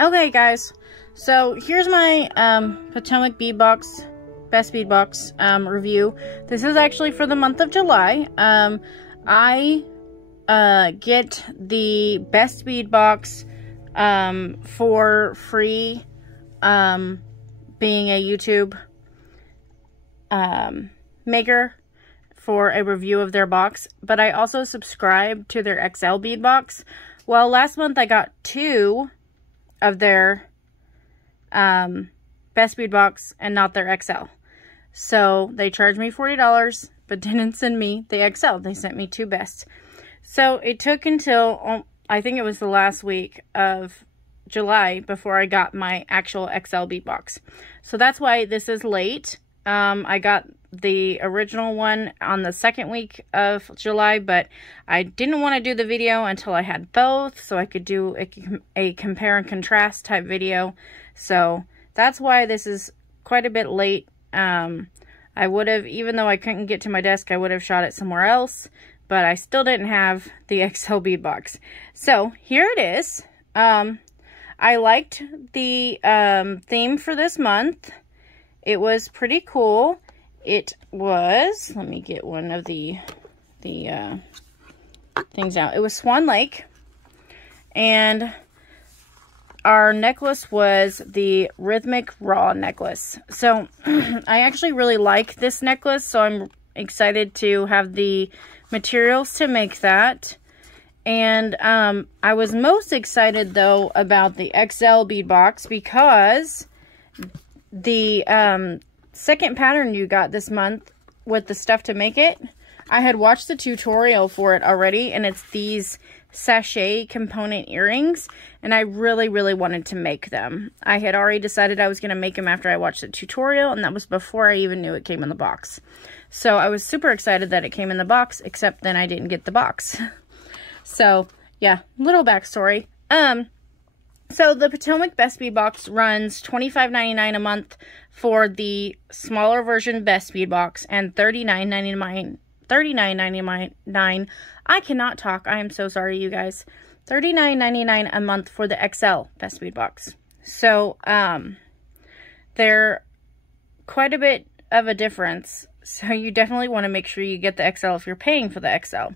Okay, guys, so here's my Potomac bead box, best bead box review. This is actually for the month of July. I get the best bead box for free, being a YouTube maker for a review of their box, but I also subscribe to their XL bead box. Well, last month I got 2 of their best bead box and not their XL. So they charged me $40, but didn't send me the XL. They sent me 2 best. So it took until, I think it was the last week of July before I got my actual XL bead box. So that's why this is late. I got the original one on the second week of July, but I didn't want to do the video until I had both, so I could do a compare and contrast type video. So that's why this is quite a bit late. I would have, even though I couldn't get to my desk, I would have shot it somewhere else, but I still didn't have the XL bead box. So here it is. I liked the theme for this month. It was pretty cool. It was, let me get one of the things out. It was Swan Lake, and our necklace was the Rhythmic Raw necklace. So I actually really like this necklace, so I'm excited to have the materials to make that. And I was most excited though about the XL bead box because the second pattern you got this month with the stuff to make it, I had watched the tutorial for it already, and it's these sachet component earrings, and I really wanted to make them. I had already decided I was going to make them after I watched the tutorial, and that was before I even knew it came in the box. So I was super excited that it came in the box, except then I didn't get the box. So yeah, little backstory. So the Potomac Best Bead Box runs $25.99 a month for the smaller version Best Bead Box, and $39.99. I cannot talk. I am so sorry, you guys. $39.99 a month for the XL Best Bead Box. So they're quite a bit of a difference. So you definitely want to make sure you get the XL if you're paying for the XL.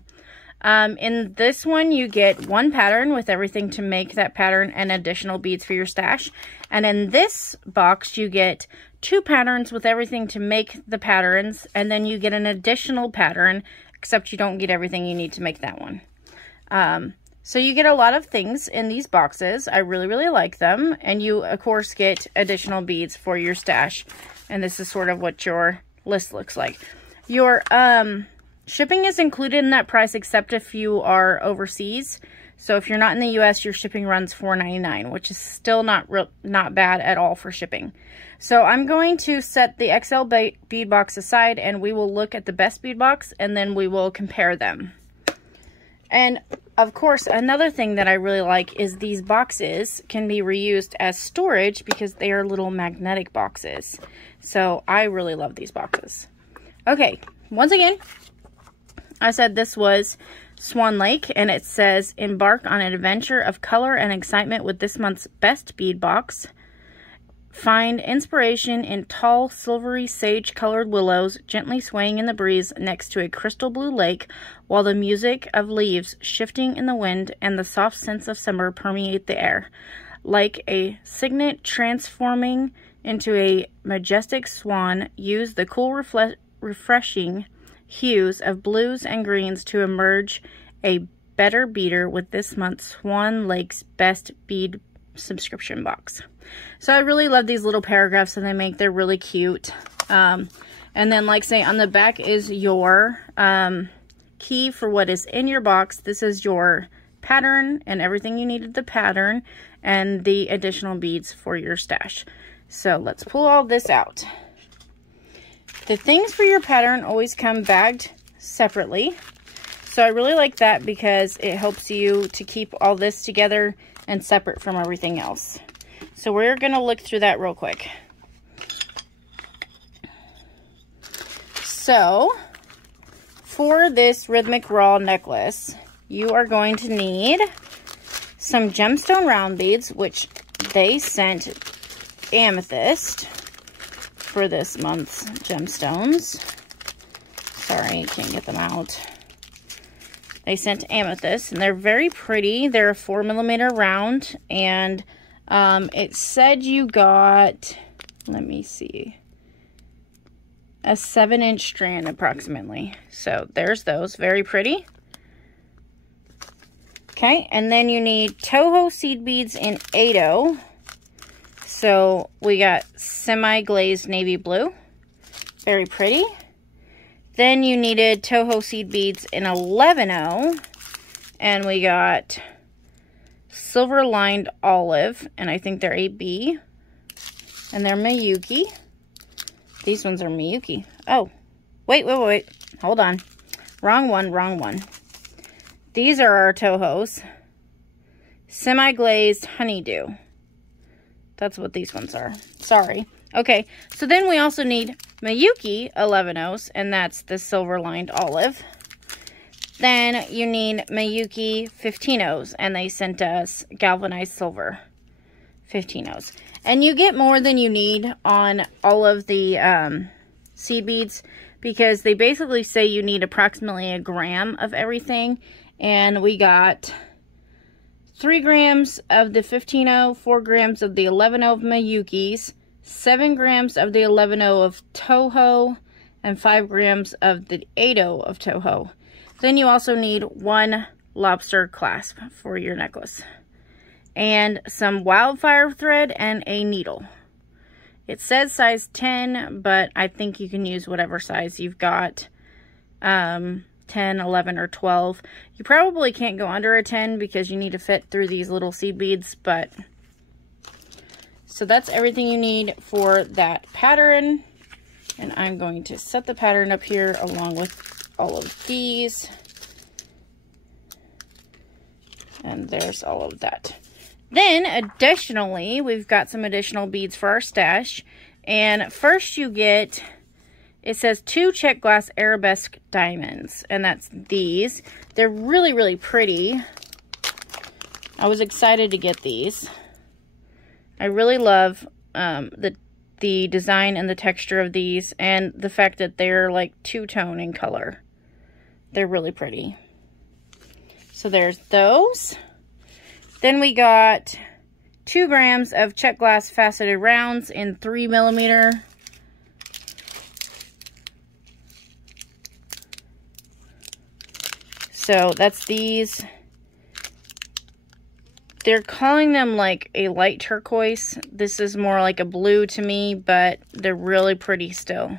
In this one, you get 1 pattern with everything to make that pattern and additional beads for your stash. And in this box, you get 2 patterns with everything to make the patterns. And then you get an additional pattern, except you don't get everything you need to make that one. So you get a lot of things in these boxes. I really like them. And you, of course, get additional beads for your stash. And this is sort of what your list looks like. Your, shipping is included in that price, except if you are overseas. So if you're not in the US, your shipping runs $4.99, which is still not bad at all for shipping. So I'm going to set the XL bead box aside, and we will look at the best bead box, and then we will compare them. And of course, another thing that I really like is these boxes can be reused as storage because they are little magnetic boxes. So I really love these boxes. Okay, once again, I said this was Swan Lake, and it says, embark on an adventure of color and excitement with this month's best bead box. Find inspiration in tall, silvery, sage-colored willows gently swaying in the breeze next to a crystal blue lake, while the music of leaves shifting in the wind and the soft scents of summer permeate the air. Like a cygnet transforming into a majestic swan, use the cool, refreshing hues of blues and greens to emerge a better beader with this month's Swan Lake's Best Bead subscription box. So I really love these little paragraphs that they make. They're really cute. And then, like say, on the back is your key for what is in your box. This is your pattern and everything you needed the pattern, and the additional beads for your stash. So let's pull all this out. The things for your pattern always come bagged separately. So I really like that because it helps you to keep all this together and separate from everything else. So we're going to look through that real quick. So for this Rhythmic Raw necklace, you are going to need some gemstone round beads, which they sent amethyst for this month's gemstones. Sorry, I can't get them out. They sent amethyst, and they're very pretty. They're a 4mm round, and it said you got, let me see, a 7-inch strand approximately. So there's those, very pretty. Okay, and then you need Toho seed beads in 8-0. So we got semi-glazed navy blue, very pretty. Then you needed Toho seed beads in 11-0, and we got silver lined olive, and I think they're AB, and they're Miyuki. These ones are Miyuki. Oh, wait, hold on. Wrong one. These are our Tohos. Semi-glazed honeydew. That's what these ones are. Sorry. Okay, so then we also need Miyuki 11-0s, and that's the silver lined olive. Then you need Miyuki 15-0s, and they sent us galvanized silver 15-0s. And you get more than you need on all of the seed beads, because they basically say you need approximately 1 gram of everything. And we got 3 grams of the 15-0, 4 grams of the 11-0 of Miyuki's, 7 grams of the 11-0 of Toho, and 5 grams of the 8-0 of Toho. Then you also need 1 lobster clasp for your necklace, and some wildfire thread and a needle. It says size 10, but I think you can use whatever size you've got, 10, 11, or 12. You probably can't go under a 10 because you need to fit through these little seed beads, but so that's everything you need for that pattern. And I'm going to set the pattern up here along with all of these. And there's all of that. Then, additionally, we've got some additional beads for our stash. And first you get, it says 2 check glass arabesque diamonds. And that's these. They're really, really pretty. I was excited to get these. I really love the design and the texture of these, and the fact that they're like 2-tone in color. They're really pretty. So there's those. Then we got 2 grams of check glass faceted rounds in 3mm. So that's these. They're calling them like a light turquoise. This is more like a blue to me, but they're really pretty still.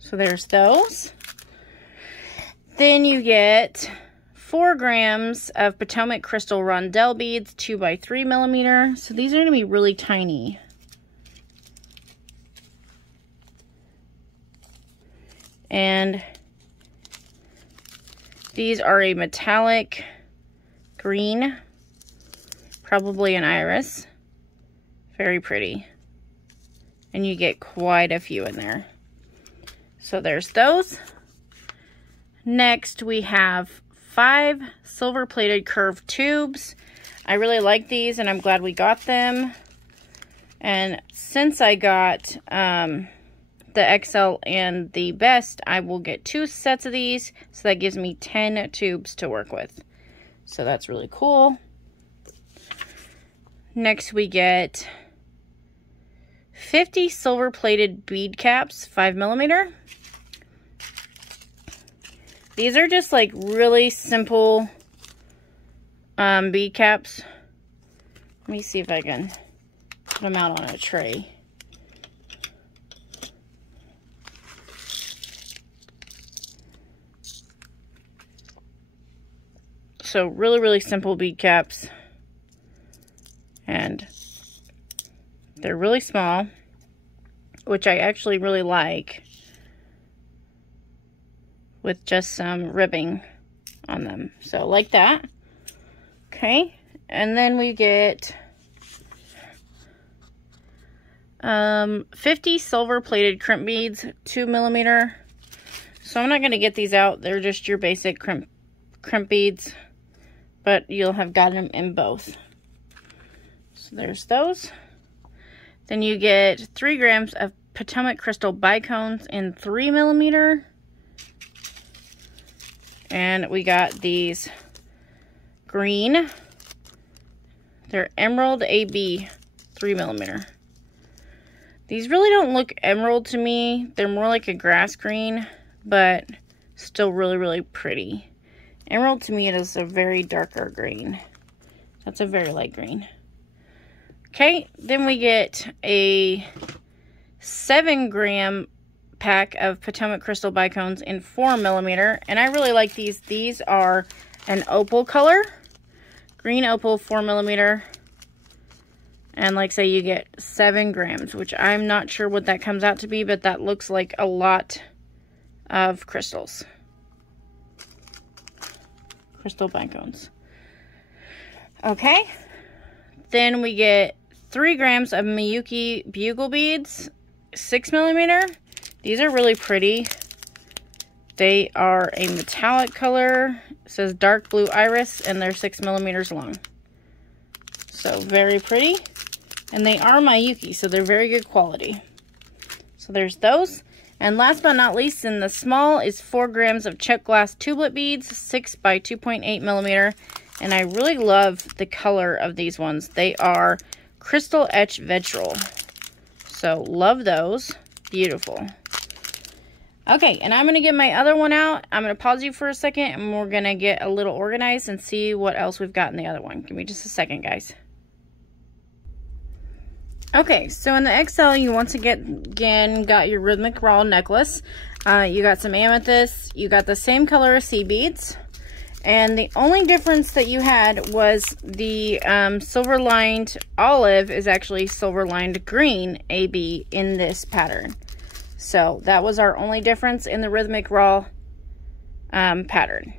So there's those. Then you get 4 grams of Potomac crystal rondelle beads, 2x3mm. So these are going to be really tiny. And these are a metallic green, probably an iris. Very pretty. And you get quite a few in there. So there's those. Next we have 5 silver plated curved tubes. I really like these, and I'm glad we got them. And since I got the XL and the best, I will get 2 sets of these, so that gives me 10 tubes to work with. So that's really cool. Next we get 50 silver plated bead caps, 5mm. These are just like really simple bead caps. Let me see if I can put them out on a tray. So really, really simple bead caps. And they're really small, which I actually really like, with just some ribbing on them. So like that. Okay. And then we get 50 silver plated crimp beads, 2mm. So I'm not going to get these out. They're just your basic crimp beads, but you'll have gotten them in both. So there's those. Then you get 3 grams of Potomac crystal bicones in 3mm. And we got these green. They're Emerald AB 3mm. These really don't look emerald to me. They're more like a grass green, but still really, really pretty. Emerald to me, it is a very darker green. That's a very light green. Okay, then we get a 7-gram pack of Potomac crystal bicones in 4mm, and I really like these. These are an opal color, green opal, 4mm, and like say you get 7 grams, which I'm not sure what that comes out to be, but that looks like a lot of crystals. Crystal bicones. Okay, then we get 3 grams of Miyuki bugle beads, 6mm. These are really pretty. They are a metallic color. It says dark blue iris, and they're 6mm long. So very pretty. And they are Miyuki, so they're very good quality. So there's those. And last but not least, in the small is 4 grams of check glass tublet beads, 6 by 2.8mm. And I really love the color of these ones. They are crystal etch vegetable. So love those. Beautiful. Okay, and I'm going to get my other one out. I'm going to pause you for a second, and we're going to get a little organized and see what else we've got in the other one. Give me just a second, guys. Okay, so in the XL, you once again got your rhythmic raw necklace. You got some amethyst. You got the same color as sea beads. And the only difference that you had was the silver-lined olive is actually silver-lined green AB in this pattern. So that was our only difference in the rhythmic raw pattern.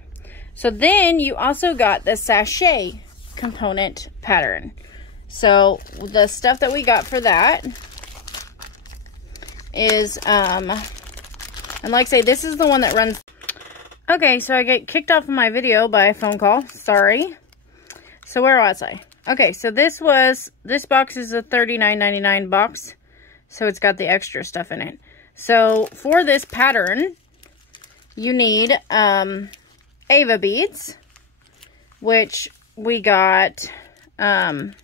So then you also got the sachet component pattern. So the stuff that we got for that is, and like I say, this is the one that runs. Okay, so I get kicked off of my video by a phone call. Sorry. So where was I? Okay, so this box is a $39.99 box. So it's got the extra stuff in it. So for this pattern, you need Ava beads, which we got 10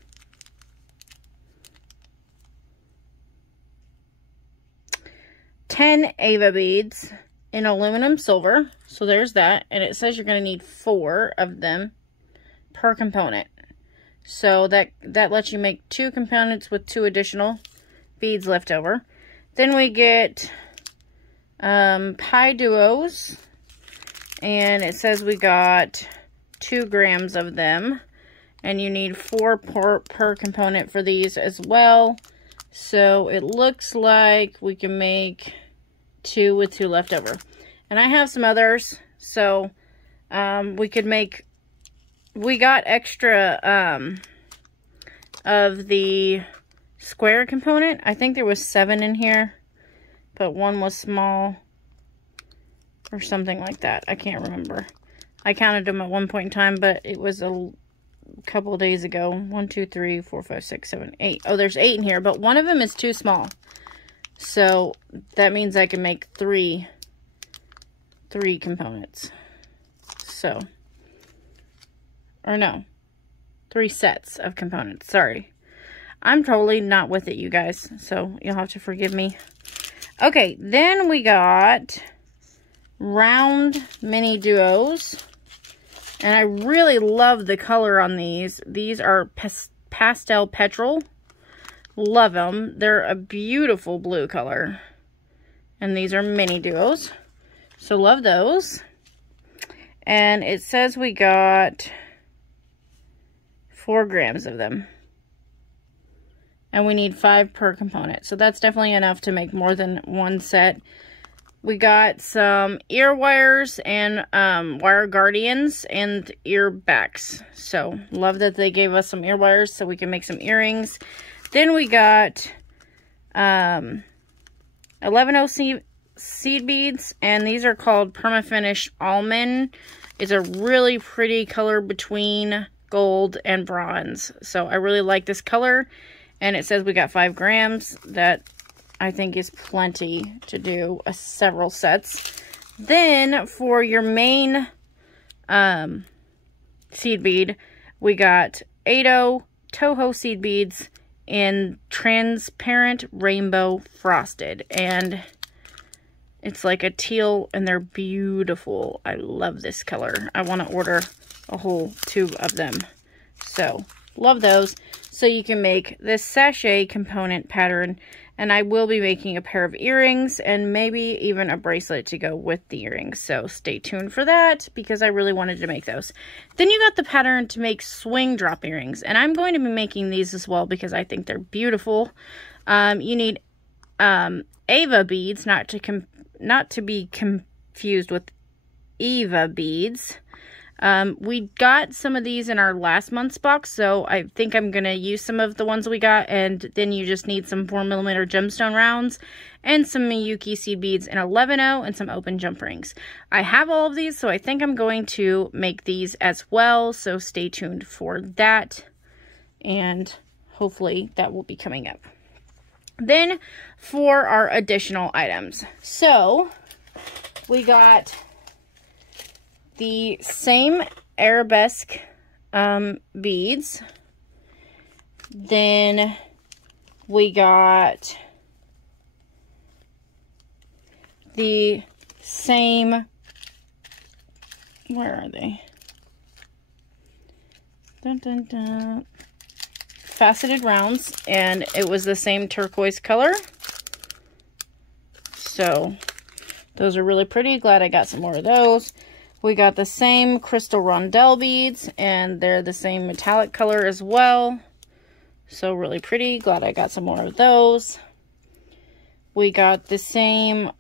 Ava beads in aluminum silver. So there's that. And it says you're going to need 4 of them per component. So that lets you make 2 components with 2 additional beads left over. Then we get pie duos. And it says we got 2 grams of them. And you need 4 per component for these as well. So it looks like we can make 2 with 2 left over. And I have some others. So we got extra of the square component. I think there was 7 in here. But 1 was small. Or something like that. I can't remember. I counted them at one point in time, but it was a couple of days ago. 1, 2, 3, 4, 5, 6, 7, 8. Oh, there's 8 in here, but one of them is too small. So that means I can make 3 components. So, or no, 3 sets of components. Sorry. I'm totally not with it, you guys. So you'll have to forgive me. Okay, then we got round mini duos. And I really love the color on these. These are pastel petrol. Love them. They're a beautiful blue color. And these are mini duos. So love those. And it says we got 4 grams of them. And we need 5 per component. So that's definitely enough to make more than 1 set. We got some ear wires and wire guardians and ear backs. So love that they gave us some ear wires so we can make some earrings. Then we got 11O seed beads, and these are called Permafinish Almond. It's a really pretty color between gold, and bronze. So I really like this color, and it says we got 5 grams. That I think is plenty to do several sets. Then for your main seed bead, we got 8 Toho seed beads in transparent rainbow frosted, and it's like a teal, and they're beautiful. I love this color. I want to order a whole tube of them. So love those. So you can make this sachet component pattern, and I will be making a pair of earrings and maybe even a bracelet to go with the earrings. So stay tuned for that, because I really wanted to make those. Then you got the pattern to make swing drop earrings, and I'm going to be making these as well because I think they're beautiful. You need Ava beads, not to be confused with Eva beads. We got some of these in our last month's box, so I think I'm going to use some of the ones we got, and then you just need some 4mm gemstone rounds and some Miyuki seed beads in 11-0 and some open jump rings. I have all of these, so I think I'm going to make these as well, so stay tuned for that, and hopefully that will be coming up. Then for our additional items, so we got the same arabesque beads. Then we got the same, where are they? Dun, dun, dun. Faceted rounds, and it was the same turquoise color. So those are really pretty. Glad I got some more of those. We got the same crystal rondelle beads, and they're the same metallic color as well. So really pretty. Glad I got some more of those. We got the same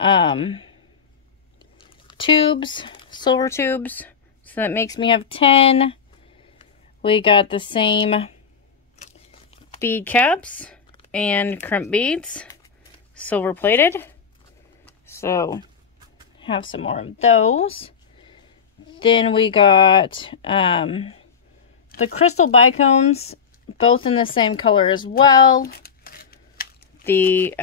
tubes, silver tubes. So that makes me have 10. We got the same bead caps and crimp beads, silver plated. So have some more of those. Then we got the crystal bicones, both in the same color as well. The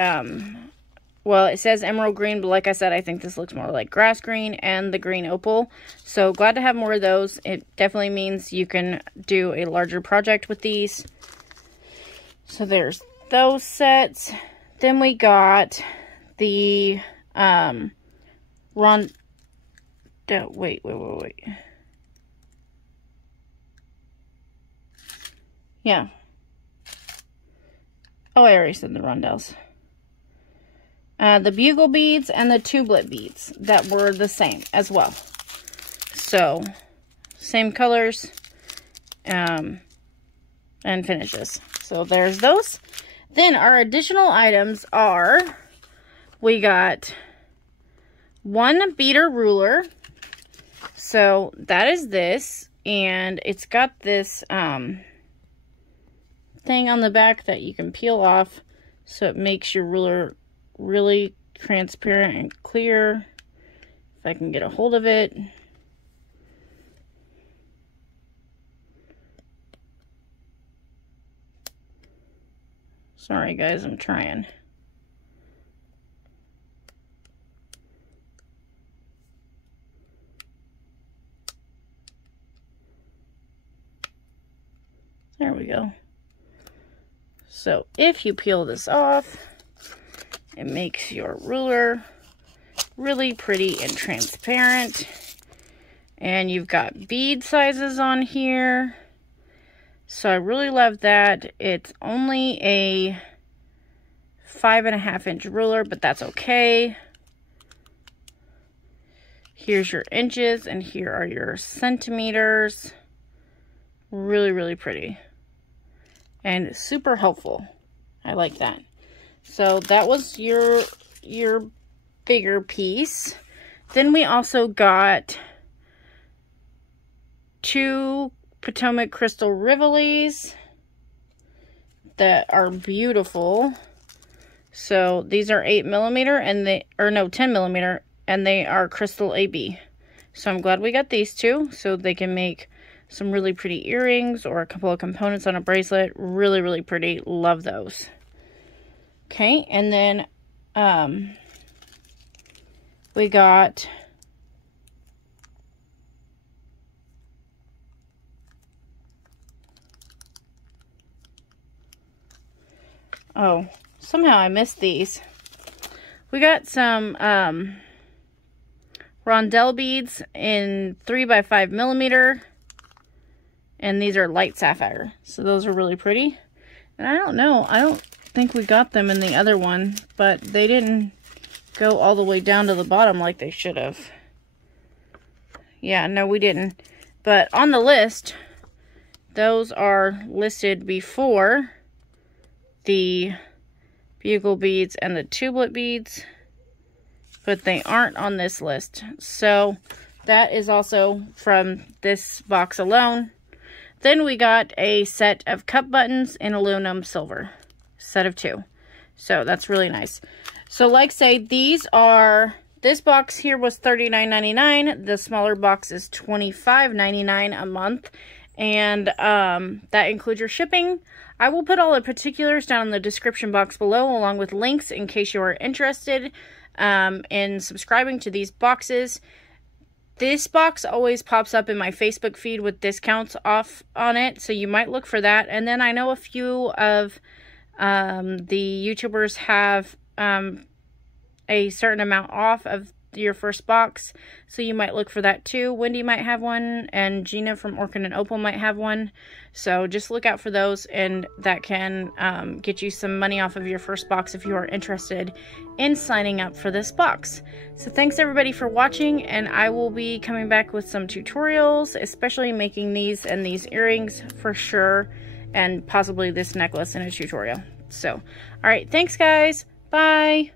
well, it says emerald green, but like I said, I think this looks more like grass green, and the green opal. So glad to have more of those. It definitely means you can do a larger project with these. So there's those sets. Then we got the wait. Yeah. Oh, I already said the rondelles. The bugle beads and the tublet beads that were the same as well. So, same colors and finishes. So there's those. Then our additional items are, we got one beater ruler. So that is this, and it's got this thing on the back that you can peel off, so it makes your ruler really transparent and clear. If I can get a hold of it. Sorry guys, I'm trying. There we go. So if you peel this off, it makes your ruler really pretty and transparent. And you've got bead sizes on here. So I really love that. It's only a 5.5-inch ruler, but that's okay. Here's your inches, and here are your centimeters. Really, really pretty. And super helpful. I like that. So that was your bigger piece. Then we also got 2 Potomac crystal rivolis that are beautiful. So these are 8mm and they, or no, 10mm, and they are crystal AB. So I'm glad we got these two, so they can make some really pretty earrings or a couple of components on a bracelet. Really, really pretty. Love those. Okay, and then we got oh, somehow I missed these. We got some rondelle beads in 3x5 millimeter. And these are light sapphire. So those are really pretty. And I don't know. I don't think we got them in the other one. But they didn't go all the way down to the bottom like they should have. Yeah, no, we didn't. But on the list, those are listed before the bugle beads and the tublet beads, but they aren't on this list. So that is also from this box alone. Then we got a set of cup buttons in aluminum silver, set of 2. So that's really nice. So like say, these are, this box here was $39.99. The smaller box is $25.99 a month. And that includes your shipping. I will put all the particulars down in the description box below, along with links in case you are interested in subscribing to these boxes. This box always pops up in my Facebook feed with discounts off on it, so you might look for that. And then I know a few of the YouTubers have a certain amount off of your first box, so you might look for that too. Wendy might have one, and Gina from Orchid and Opal might have one, so just look out for those, and that can get you some money off of your first box if you are interested in signing up for this box. So thanks everybody for watching, and I will be coming back with some tutorials, especially making these and these earrings for sure, and possibly this necklace in a tutorial. So all right, thanks guys, bye.